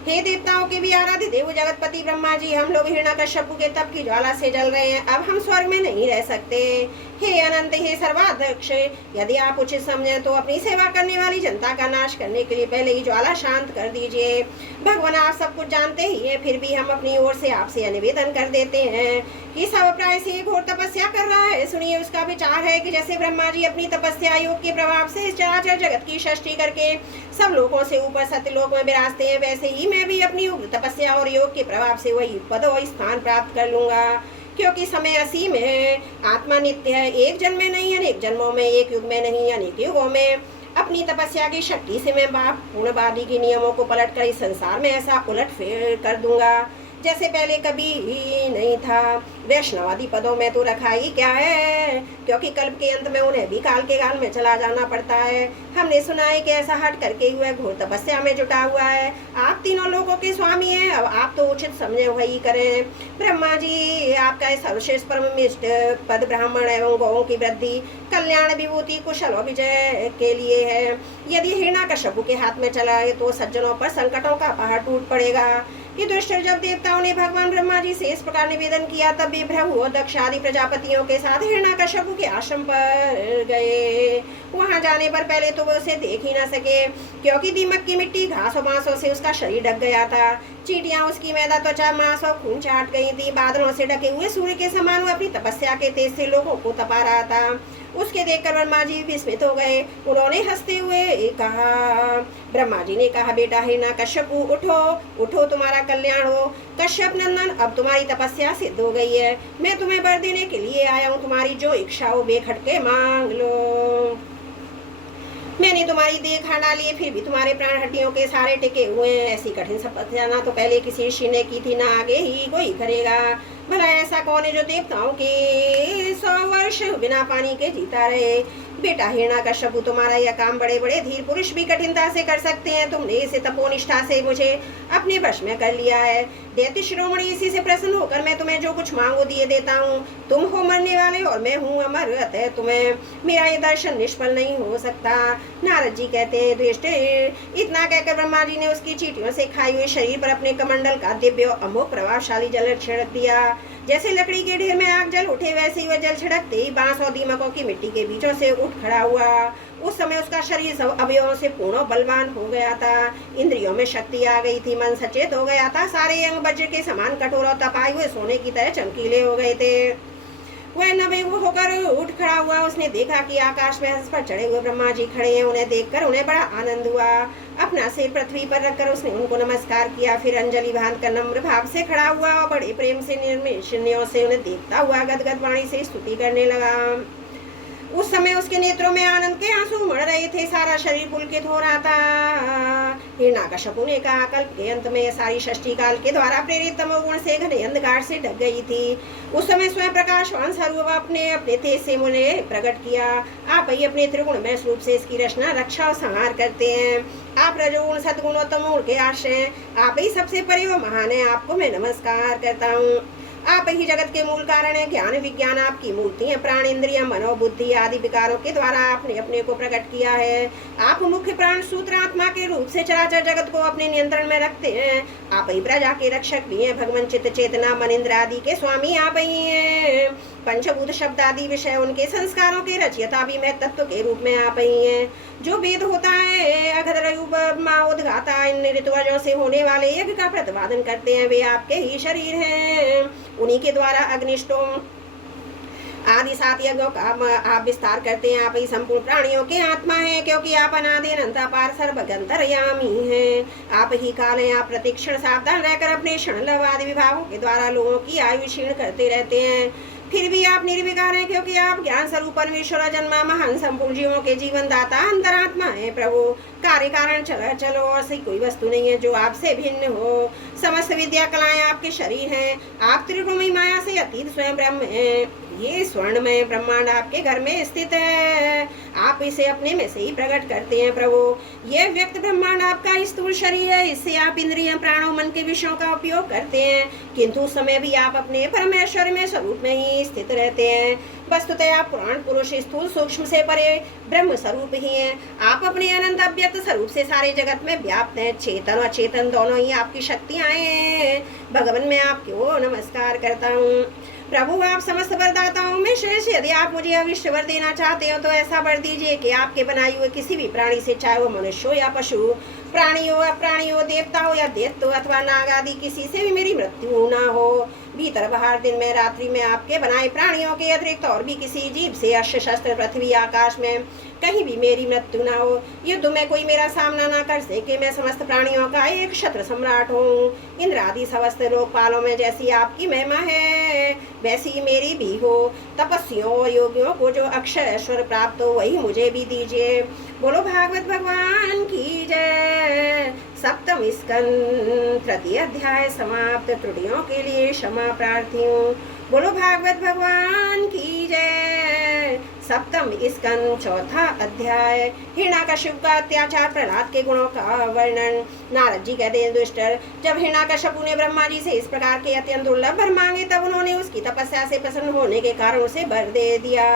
हे देवताओं के भी आराध्य देव जगतपति ब्रह्मा जी, हम लोग हिरण्यकश्यपु के तप की ज्वाला से जल रहे हैं, अब हम स्वर्ग में नहीं रह सकते। हे अनंत, हे सर्वाध्यक्ष, यदि आप उचित समझे तो अपनी सेवा करने वाली जनता का नाश करने के लिए पहले ही ज्वाला शांत कर दीजिए। भगवान, आप सब कुछ जानते ही हैं, फिर भी हम अपनी ओर से आपसे निवेदन कर देते हैं कि सब प्राय से घोर तपस्या कर रहा है। सुनिए, उसका विचार है कि जैसे ब्रह्मा जी अपनी तपस्या योग के प्रभाव से इस चराचर जगत की सृष्टि करके सब लोगों से ऊपर सत्यलोक में विराजते हैं, वैसे ही मैं भी अपनी उग्र तपस्या और योग के प्रभाव से वही पद और स्थान प्राप्त कर लूंगा। क्योंकि समय असीम है, आत्मा नित्य है, एक जन्म में नहीं अनेक जन्मों में, एक युग में नहीं अनेक युगों में। अपनी तपस्या की शक्ति से मैं पूर्णवादी के नियमों को पलट कर इस संसार में ऐसा उलट फेर कर दूंगा जैसे पहले कभी ही नहीं था। वैष्णवादी पदों में तो रखा ही क्या है, क्योंकि कल्प के अंत में उन्हें भी काल के काल में चला जाना पड़ता है। हमने सुना है कि ऐसा हट करके हुआ घोर तपस्या में जुटा हुआ है। आप तीनों लोगों के स्वामी हैं, अब आप तो उचित समझे वही करें। ब्रह्मा जी, आपका सर्वश्रेष्ठ परमिष्ट पद ब्राह्मण एवं गौओं की वृद्धि, कल्याण, विभूति, कुशल और विजय के लिए है। यदि हिरण्यकश्यपु के हाथ में चला है तो सज्जनों पर संकटों का पहाड़ टूट पड़ेगा। युधिष्ठिर, जब देवताओं ने भगवान ब्रह्मा जी से इस प्रकार निवेदन किया, तब वे भृगु और दक्ष आदि प्रजापतियों के साथ हिरण्यकश्यपु के आश्रम पर गए। वहां जाने पर पहले तो वो उसे देख ही न सके, क्योंकि दीमक की मिट्टी, घास और बांसों से उसका शरीर ढक गया था। चींटियां उसकी मैदा, त्वचा, मांस और खून चाट गई थी। बादलों से ढके हुए सूर्य के समान वो अपनी तपस्या के तेज से लोगों को तपा रहा था। उसके देखकर ब्रह्मा जी विस्मित हो गए। उन्होंने हंसते हुए कहा, ब्रह्मा जी ने कहा, बेटा हिरण्यकश्यप उठो उठो, तुम्हारा कल्याण हो। कश्यप नंदन, अब तुम्हारी तपस्या सिद्ध हो गई है, मैं तुम्हें वर देने के लिए आया हूँ। तुम्हारी जो इच्छा हो बेखटके मांग लो। मैंने तुम्हारी देह खा डाली है, फिर भी तुम्हारे प्राण हड्डियों के सारे टिके हुए हैं। ऐसी कठिन तपस्या ना तो पहले किसी ऋषि ने की थी, ना आगे ही कोई करेगा। भला ऐसा कौन है जो देवताओं के 100 वर्ष बिना पानी के जीता रहे। बेटा हिरण्यकश्यप, तुम्हारा यह काम बड़े बड़े धीर पुरुष भी कठिनता से कर सकते हैं। तुमने इसे तपोनिष्ठा से मुझे अपने वश में कर लिया है। दैत्य शिरोमणि, इसी से प्रसन्न होकर मैं तुम्हें जो कुछ मांगो दिए देता हूँ। तुम हो मरने वाले और मैं हूँ अमर, अतः तुम्हें मेरा ये दर्शन निष्फल नहीं हो सकता। नारद जी कहते हैं, युधिष्ठिर, इतना कहकर ब्रह्मा जी ने उसकी चींटियों से खाई हुई शरीर पर अपने कमंडल का दिव्य अमोघ प्रभावशाली जल छिड़क दिया। जैसे लकड़ी के ढेर में आग जल उठे, वैसे ही वह जल छिड़कते ही बांस और दीमकों की मिट्टी के बीचों से उठ खड़ा हुआ। उस समय उसका शरीर सब अवयवों से पूर्ण बलवान हो गया था। इंद्रियों में शक्ति आ गई थी, मन सचेत हो गया था। सारे अंग वज्र के समान कठोर और तपाए हुए सोने की तरह चमकीले हो गए थे। वह नभे होकर उठ खड़ा हुआ। उसने देखा कि आकाश में हंस पर चढ़े हुए ब्रह्मा जी खड़े हैं। उन्हें देखकर उन्हें बड़ा आनंद हुआ। अपना सिर पृथ्वी पर रखकर उसने उनको नमस्कार किया। फिर अंजलि बांधकर नम्र भाव से खड़ा हुआ और बड़े प्रेम से निर्मिष्णियों से उन्हें देखता हुआ गदगद वाणी से स्तुति करने लगा। उस समय उसके नेत्रों में आनंद के आंसू उमड़ रहे थे, सारा शरीर पुलकित हो रहा था। हिरण्यकश्यप ने कहा, कल्प के अंत में सारी षष्ठी काल के द्वारा प्रेरित तमोगुण से घने अंधकार से ढक गई थी। उस समय स्वयं प्रकाशवान स्वरूप अपने अपने तेज से मुझे प्रकट किया। आप ही अपने त्रिगुण में स्वरूप से इसकी रचना, रक्षा और संहार करते हैं। आप रजोगुण सदगुण और तमोगुण के आश्रय, आप ही सबसे परे व महान है। आपको मैं नमस्कार करता हूँ। आप ही जगत के मूल कारण है। ज्ञान विज्ञान आपकी मूर्ति है। प्राण इंद्रिय मनोबुद्धि आदि विकारों के द्वारा आपने अपने को प्रकट किया है। आप मुख्य प्राण सूत्र आत्मा के रूप से चराचर जगत को अपने नियंत्रण में रखते हैं। आप ही प्रजा के रक्षक भी हैं। भगवान चित्त चेतना मन इंद्र आदि के स्वामी आप ही हैं। पंचभूत शब्द आदि विषय उनके संस्कारों के रचयिता भी मैं तत्व के रूप में आप ही हैं। जो वेद होता है अघोद्घाता, इन ऋतुवजों से होने वाले यज्ञ का प्रतिपादन करते हैं, वे आपके ही शरीर हैं। उन्हीं के द्वारा अग्निष्टोम आदि 7 यज्ञों का आप विस्तार करते हैं। आप ही संपूर्ण प्राणियों के आत्मा हैं, क्योंकि आप अनादि अनंत अपार सर्वगंतर्यामी हैं। आप ही काल हैं। आप प्रतिक्षण सावधान रहकर अपने क्षण लव आदि विभागों के द्वारा लोगों की आयु क्षीण करते रहते हैं। फिर भी आप निर्विकार हैं, क्योंकि आप ज्ञान स्वरूप परमेश्वर जन्मा महान संपूर्ण जीवों के जीवन दाता अंतरात्मा है। प्रभु, कार्य कारण चलो और सही कोई वस्तु नहीं है जो आपसे भिन्न हो। समस्त विद्या कलाएं आपके शरीर हैं। आप त्रिगुणमयी माया से अतीत स्वयं ब्रह्म हैं। ये स्वर्णमय ब्रह्मांड आपके घर में स्थित है। आप इसे अपने में से ही प्रकट करते हैं। प्रभु, यह व्यक्त ब्रह्मांड आपका स्थूल शरीर है। इससे आप इंद्रियों प्राणों मन के विषयों का उपयोग करते हैं, किंतु उस समय भी आप अपने परमेश्वर में स्वरूप में ही स्थित रहते हैं। वस्तुतः आप पुराण पुरुष स्थूल सूक्ष्म से परे ब्रह्म स्वरूप ही हैं। आप अपने अनंत अव्यक्त स्वरूप से सारे जगत में व्याप्त हैं। चेतन और चेतन दोनों ही आपकी शक्तियां हैं। भगवान, मैं आपको नमस्कार करता हूँ। प्रभु, आप समस्त वरदाताओं में श्रेष्ठ। यदि आप मुझे अविष्ट वर देना चाहते हो तो ऐसा वर दीजिए कि आपके बनाए हुए किसी भी प्राणी से, चाहे वो मनुष्य हो या पशु, प्राणी हो अप्राणी हो, देवता हो या दैत्य हो अथवा नाग आदि, किसी से भी मेरी मृत्यु ना हो। भीतर बाहर, दिन में रात्रि में आपके बनाए प्राणियों के अतिरिक्त और भी किसी जीव से, अस्त्र शस्त्र पृथ्वी आकाश में कहीं भी मेरी मृत्यु ना हो। युद्ध में कोई मेरा सामना ना कर सके। मैं समस्त प्राणियों का एक क्षत्र सम्राट हूँ। इंद्र आदि समस्त लोकपालों में जैसी आपकी महिमा है, वैसी मेरी भी हो। तपस्वियों और योगियों को जो अक्षय ऐश्वर्य प्राप्त हो, वही मुझे भी दीजिए। बोलो भागवत भगवान की जय। सप्तम स्कंद 3 अध्याय समाप्त। त्रुटियों के लिए क्षमा प्रार्थी हूँ। बोलो भागवत भगवान की जय। सप्तम स्कंद 4 अध्याय। हिरण्यकश्यप का अत्याचार, प्रहलाद के गुणों का वर्णन। नारद जी कहते हैं, दुष्टर, जब हिरण्यकश्यप ने ब्रह्मा जी से इस प्रकार के अत्यंत दुर्लभ वर मांगे, तब उन्होंने उसकी तपस्या से प्रसन्न होने के कारण उसे वर दे दिया।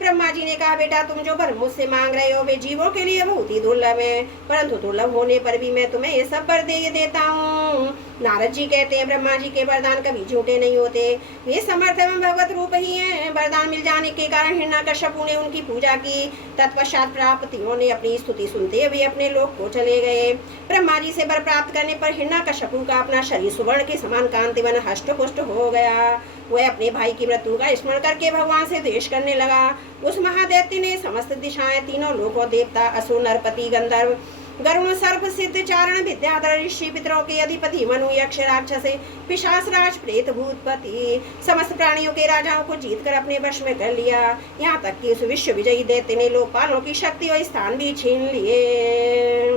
ब्रह्मा जी ने कहा, बेटा, तुम जो वर मुझसे मांग रहे हो वे जीवों के लिए बहुत ही दुर्लभ है, परंतु दुर्लभ होने पर भी मैं तुम्हें ये सब वर दे देता हूँ। नारद जी कहते हैं, ब्रह्मा जी के वरदान कभी झूठे नहीं होते। वे समर्थ एवं भगवत रूप ही हैं। वरदान मिल जाने के कारण हिरण्यकश्यप ने उनकी पूजा की। तत्पश्चात प्रजापतियों ने अपनी स्तुति सुनते हुए अपने लोक को चले गए। ब्रह्मा जी से वर प्राप्त करने पर हिरण्यकश्यप का अपना शरीर सुवर्ण के समान कांतिवन हष्ट पुष्ट हो गया। वह अपने भाई की मृत्यु का स्मरण करके भगवान से द्वेष करने लगा। उस महादैत्य ने समस्त दिशाएं, तीनों लोकों, देवता, असुर, नरपति, गंधर्व, गरुण, सर्प, सिद्ध, चारण, विद्याधर, ऋषि, पितरों के अधिपति, मनु, यक्ष, राक्षस, पिशाच राज, प्रेत, भूतपति, समस्त प्राणियों के राजाओं को जीतकर अपने वश में कर लिया। यहाँ तक कि उस विश्व विजयी दैत्य ने लोकपालों की शक्ति और स्थान भी छीन लिए।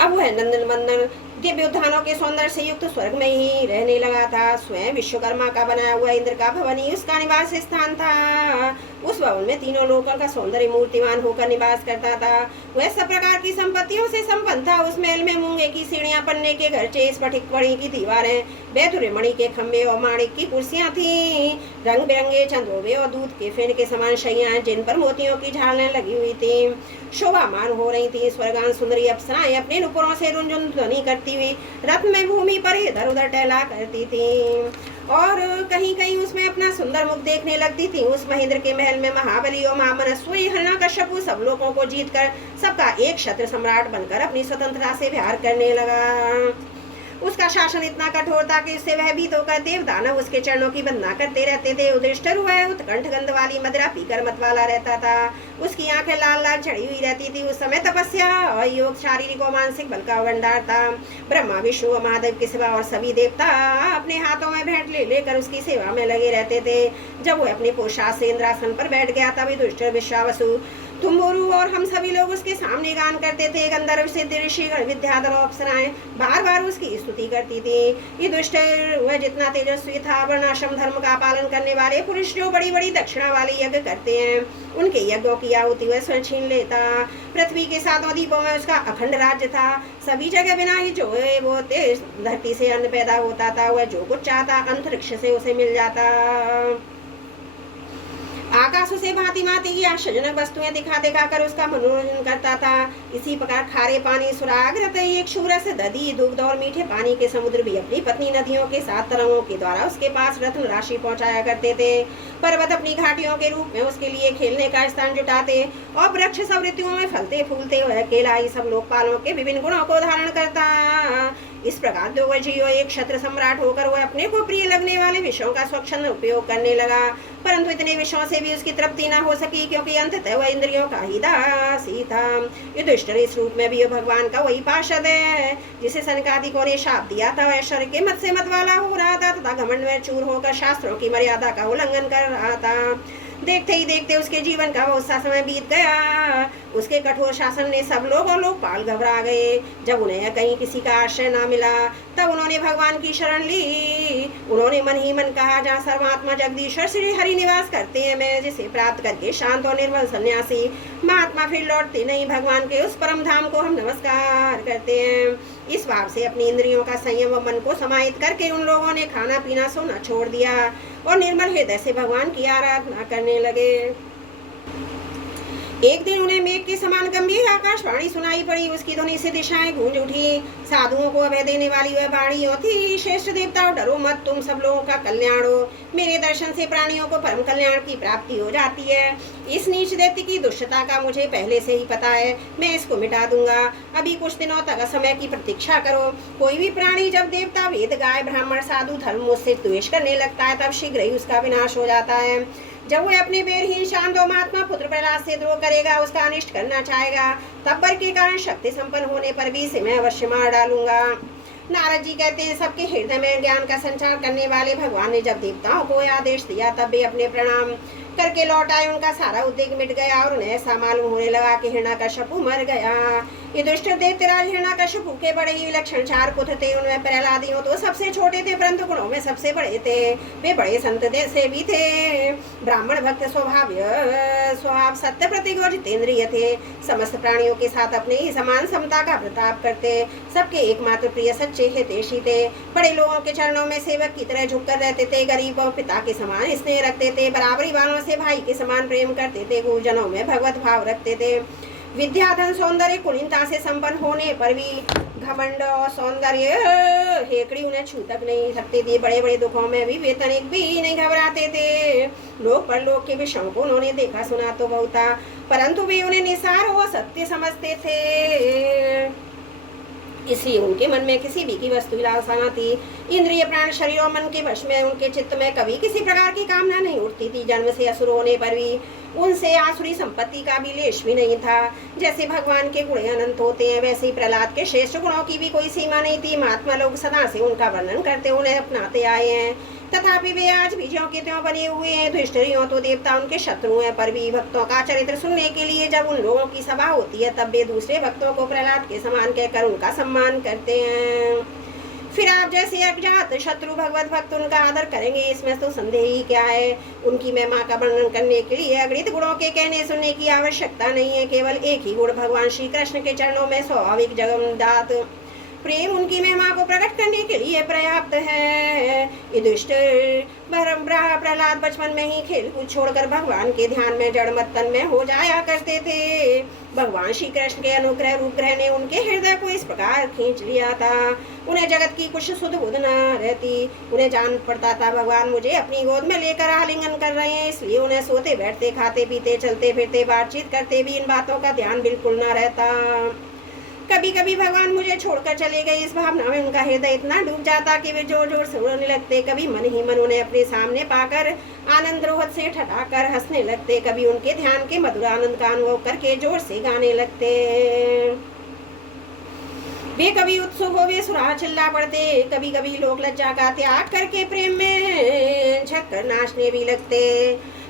अब वह नंदन मंदन दिव्य उद्यानों के सौंदर्य से युक्त स्वर्ग में ही रहने लगा था। स्वयं विश्वकर्मा का बनाया हुआ इंद्र का भवन ही उसका निवास स्थान था। उस भवन में तीनों लोकों का सौंदर्य मूर्तिमान होकर निवास करता था। वह सब प्रकार की संपत्तियों से संपन्न था। उस महल में मूंगे की सीढ़ियां, पन्ने के घरचे, स्फटिक मणि की दीवारें, बैतुरे मणि के खंभे और माणिक की कुर्सियां थीं। रंग बिरंगे चंदोबे और दूध के फेन के समान शैयां, जिन पर मोतियों की झालरें लगी हुई थी, शोभामान हो रही थी। स्वर्गान सुंदरी अप्सराएं अपने नुपुरों से रुंझुन ध्वनि करती हुई रथ में भूमि पर इधर उधर टहला करती थी और कहीं कहीं उसमें अपना सुंदर मुख देखने लगती थी। उस महेंद्र के महल में महाबली और महामनस्वी हिरण्यकश्यप सब लोगों को जीतकर सबका एक क्षत्र सम्राट बनकर अपनी स्वतंत्रता से विहार करने लगा। उसका शासन इतना कठोर था कि उससे वह भीत होकर देव दानव उसके चरणों की वंदना करते रहते थे। युधिष्ठिर वह उत्कंठ गंध वाली मदिरा पीकर मतवाला रहता था। उसकी आंखें लाल लाल चढ़ी हुई रहती थी। उस समय तपस्या और योग, शारीरिक और मानसिक बल का भंडार था। ब्रह्मा, विष्णु और महादेव के सिवा और सभी देवता अपने हाथों में भेंट ले लेकर उसकी सेवा में लगे रहते थे। जब वह अपने पोशाक से इंद्रासन पर बैठ गया तब युधिष्ठिर, विश्वावसु, तुम्बुरु और हम सभी लोग उसके सामने गान करते थे। गंधर्व, सिद्ध, ऋषि, विद्याधर और अप्सराएं बार बार उसकी स्तुति करती थी। युधिष्ठिर वह जितना तेजस्वी था, वर्णाश्रम धर्म का पालन करने वाले पुरुष जो बड़ी बड़ी दक्षिणा वाले यज्ञ करते हैं, उनके यज्ञों की आहुति वह स्वयं छीन लेता। पृथ्वी के सातों द्वीपों में उसका अखंड राज्य था। सभी जगह बिना ही जो वो तेज धरती से अन्न पैदा होता था। वह जो कुछ चाहता अंतरिक्ष से उसे मिल जाता। आकाश उसे भांति भांति की आश्चर्यजनक वस्तुएं दिखा दिखा कर उसका मनोरंजन करता था। इसी प्रकार खारे पानी, सुराग, रतई, इक्षुरस, दधी, दुग्ध और मीठे पानी के समुद्र भी अपनी पत्नी नदियों के साथ तरंगों के द्वारा उसके पास रत्न राशि पहुंचाया करते थे। पर्वत अपनी घाटियों के रूप में उसके लिए खेलने का स्थान जुटाते और वृक्ष सब ऋतुओं में फलते फूलते वह अकेला ही सब लोकपालों के विभिन्न गुणों को धारण करता। इस प्रकार दो वजीर एक क्षत्र सम्राट होकर वह अपने को प्रिय लगने वाले विषयों का स्वच्छंद उपयोग करने लगा। परंतु इतने विषयों से भी उसकी तृप्ति न हो सकी, क्योंकि अंततः वह इंद्रियों का ही दासी था। युधिष्ठिर इस रूप में भी भगवान का वही पार्षद है जिसे सनकादिकों ने शाप दिया था। वह ऐश्वर्य के मत से मतवाला हो रहा था तथा घमंड में चूर होकर शास्त्रों की मर्यादा का उल्लंघन कर रहा था। देखते ही देखते उसके जीवन का बहुत सा समय बीत गया। उसके कठोर शासन ने सब लोग और लोकपाल घबरा गए। जब उन्हें कहीं किसी का आश्रय न मिला तब उन्होंने भगवान की शरण ली। उन्होंने मन ही मन कहा, जहाँ सर्वात्मा जगदीश्वर श्री हरि निवास करते हैं, मैं जिसे प्राप्त करके शांत और निर्मल सन्यासी महात्मा फिर लौटते नहीं, भगवान के उस परम धाम को हम नमस्कार करते हैं। इस भाव से अपनी इंद्रियों का संयम व मन को समाहित करके उन लोगों ने खाना पीना सोना छोड़ दिया और निर्मल हृदय से भगवान की आराधना करने लगे। एक दिन उन्हें मेघ के समान गंभीर आकाशवाणी सुनाई पड़ी। उसकी ध्वनि से दिशाएं गूंज उठी। साधुओं को अभय देने वाली वह वाणी थी, श्रेष्ठ देवताओं डरो मत, तुम सब लोगों का कल्याण हो। मेरे दर्शन से प्राणियों को परम कल्याण की प्राप्ति हो जाती है। इस नीच दैत्य की दुष्टता का मुझे पहले से ही पता है, मैं इसको मिटा दूंगा। अभी कुछ दिनों तक समय की प्रतीक्षा करो। कोई भी प्राणी जब देवता, वेद, गाय, ब्राह्मण, साधु, धर्म मुझसे द्वेष करने लगता है तब शीघ्र ही उसका विनाश हो जाता है। जब वह अपने बेरहीन शांत और महात्मा पुत्र प्रहलाद से द्रोह करेगा, उसका अनिष्ट करना चाहेगा, तब वर के कारण शक्ति संपन्न होने पर भी इसे मैं अवश्य मार डालूंगा। नारद जी कहते हैं, सबके हृदय में ज्ञान का संचार करने वाले भगवान ने जब देवताओं को आदेश दिया तब वे अपने प्रणाम करके लौट आए। उनका सारा उद्वेग मिट गया और उन्हें ऐसा मालूम होने लगा कि हिरण्यकश्यप मर गया। युधिष्ठिर दैत्यराज हिरण्यकश्यप के बड़े ही विलक्षण 4 पुत्र थे। उनमें प्रहलादियों तो सबसे छोटे थे परंतु गुणों में सबसे बड़े थे। वे बड़े संत से भी थे। ब्राह्मण भक्त स्वभाव सत्य प्रतिज्ञ और जितेंद्रिय थे। समस्त प्राणियों के साथ अपने ही समान समता का प्रताप करते। सबके एकमात्र प्रिय सच्चे हितैषी थे। बड़े लोगों के चरणों में सेवक की तरह झुककर रहते थे। गरीबों पिता के समान स्नेह रखते थे। बराबरी वालों से भाई के समान प्रेम करते थे। गुरुजनों में भगवत भाव रखते थे। विद्या, धन, सौंदर्य, कुलीनता से संपन्न होने पर भी घमंड और सौंदर्य हेकड़ी उन्हें छू तक नहीं सकती थी। बड़े बड़े दुखों में भी वे तनिक भी नहीं घबराते थे। लोक परलोक के विषयों को उन्होंने देखा सुना तो बहुत था, परंतु वे उन्हें निसार और सत्य समझते थे। इसलिए उनके मन में किसी भी की वस्तु की लालसा न थी। इंद्रिय प्राण शरीर और मन के वश में उनके चित्त में कभी किसी प्रकार की कामना नहीं उठती थी। जन्म से असुर होने पर भी उनसे आसुरी संपत्ति का भी लेश भी नहीं था। जैसे भगवान के गुण अनंत होते हैं, वैसे ही प्रहलाद के श्रेष्ठ गुणों की भी कोई सीमा नहीं थी। महात्मा लोग सदा से उनका वर्णन करते उन्हें अपनाते आए हैं, तथापि वे आज भी ज्यों के त्यों बने हुए हैं। दुष्ट यों तो देवता उनके शत्रु हैं, पर भी भक्तों का चरित्र सुनने के लिए जब उन लोगों की सभा होती है, तब वे दूसरे भक्तों को प्रहलाद के समान कहकर उनका सम्मान करते हैं। फिर आप जैसे अज्ञात शत्रु भगवत भक्त उनका आदर करेंगे, इसमें तो संदेह ही क्या है। उनकी महिमा का वर्णन करने के लिए अगणित गुणों के कहने सुनने की आवश्यकता नहीं है। केवल एक ही गुण भगवान श्री कृष्ण के चरणों में स्वाभाविक जगमदात प्रेम उनकी महिमा को प्रकट करने के लिए पर्याप्त है। युधिष्ठिर प्रहलाद बचपन में ही खेल कूद छोड़कर भगवान के ध्यान में जड़ मत्तन में हो जाया करते थे। भगवान श्री कृष्ण के अनुग्रह रूप ग्रह ने उनके हृदय को इस प्रकार खींच लिया था, उन्हें जगत की कुछ सुध बुध न रहती। उन्हें जान पड़ता था भगवान मुझे अपनी गोद में लेकर आलिंगन कर रहे हैं, इसलिए उन्हें सोते बैठते खाते पीते चलते फिरते बातचीत करते भी इन बातों का ध्यान बिल्कुल न रहता। कभी कभी भगवान मुझे छोड़कर चले गए, इस भावना में उनका हृदय इतना डूब जाता कि वे जोर जोर से रोने लगते। कभी मन ही मन उन्हें अपने सामने पाकर आनंद रोहत से ठठाकर हंसने लगते। कभी उनके ध्यान के मधुर आनंद का अनुभव करके जोर से गाने लगते। वे कभी उत्सुक हो वे सुराह चिल्ला पड़ते, कभी कभी लोक लज्जा का त्याग करके प्रेम में झक्कर नाचने भी लगते।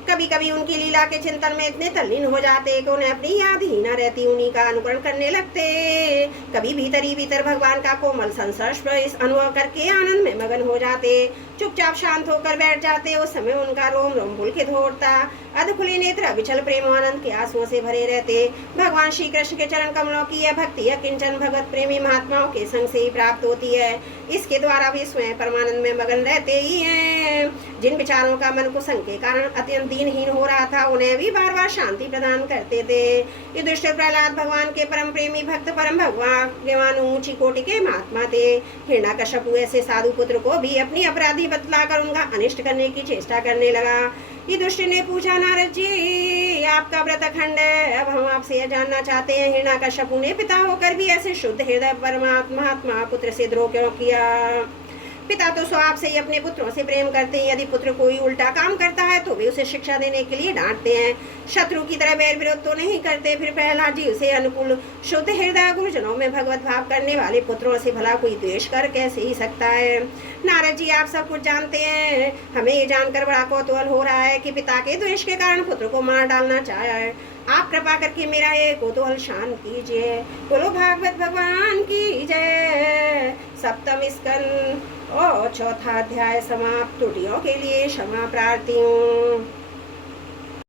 कभी कभी उनकी लीला के चिंतन में इतने तल्लीन हो जाते कि उन्हें अपनी याद ही न रहती, उन्हीं का अनुकरण करने लगते। कभी भीतर ही भीतर भगवान का कोमल संस्पर्श अनुभव करके आनंद में मगन हो जाते, चुपचाप शांत होकर बैठ जाते। उस समय उनका रोम रोम पुलकित हो उठता, अध खुले नेत्र अविचल प्रेम आनंद के आंसुओं से भरे रहते। भगवान श्री कृष्ण के चरण कमलों की यह भक्ति किंचन भगत प्रेमी महात्माओं के संग से ही प्राप्त होती है। इसके द्वारा भी स्वयं परमानंद में मगन रहते ही हैं। जिन विचारों का मन कुसंग के कारण अत्यंत दीनहीन हो रहा था, उन्हें भी बार बार शांति प्रदान करते थे। युधिष्ठिर प्रहलाद भगवान के परम प्रेमी भक्त परम भगवान ऊंची कोटि के महात्मा थे। हिरण्यकश्यपु ऐसे साधु पुत्र को भी अपनी अपराधी बतलाकर उनका अनिष्ट करने की चेष्टा करने लगा। युधिष्ठिर ने पूछा, नारद जी आपका व्रत अखंड है, अब हम आपसे यह जानना चाहते हैं, हिरण्यकश्यपु ने पिता होकर भी ऐसे शुद्ध हृदय परमात्मा पुत्र से द्रोह क्यों किया? पिता तो स्वभाव से ही अपने पुत्रों से प्रेम करते हैं। यदि पुत्र कोई उल्टा काम करता है तो वे उसे शिक्षा देने के लिए डांटते हैं, शत्रु की तरह बैर विरोध तो नहीं करते। फिर प्रहलाद जी उसे अनुकूल शुद्ध हृदय गुरुजनों में भगवत भाव करने वाले पुत्रों से भला कोई द्वेष कर कैसे ही सकता है? नारद जी आप सब कुछ जानते हैं, हमें ये जानकर बड़ा कौतूहल हो रहा है कि पिता के द्वेष के कारण पुत्र को मार डालना चाहे। आप कृपा करके मेरा ये कौतूहल शांत कीजिए। बोलो भागवत भगवान की जय। सप्तम स्कंद और चौथा अध्याय समाप्त। त्रुटियों के लिए क्षमा प्रार्थी हूँ।